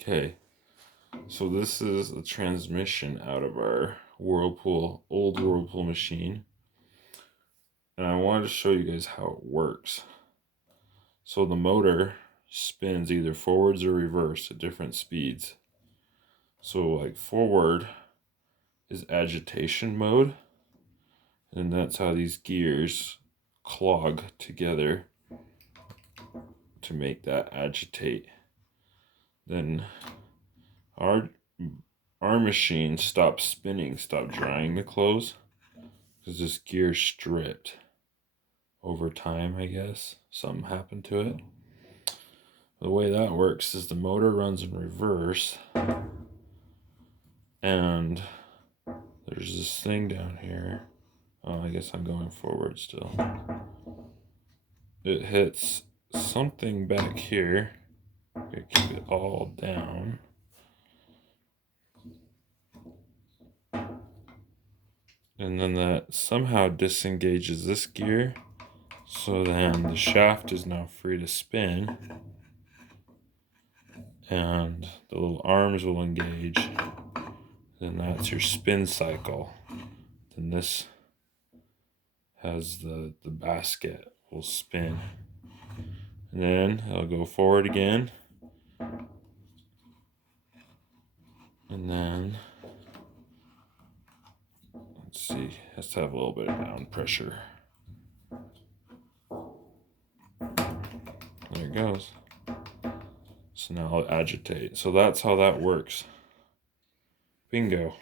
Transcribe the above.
Okay, so this is a transmission out of our old whirlpool machine. And I wanted to show you guys how it works. So the motor spins either forwards or reverse at different speeds. So like forward is agitation mode, and that's how these gears clog together to make that agitate. Then our machine stops spinning, stopped drying the clothes, because this gear stripped over time, I guess. Something happened to it. The way that works is the motor runs in reverse, and there's this thing down here. Oh, I guess I'm going forward still. It hits something back here. I'm gonna keep it all down. And then that somehow disengages this gear. So then the shaft is now free to spin. And the little arms will engage. Then that's your spin cycle. Then this has the basket will spin. And then it'll go forward again. And then, let's see, has to have a little bit of down pressure. There it goes. So now I'll agitate. So that's how that works. Bingo.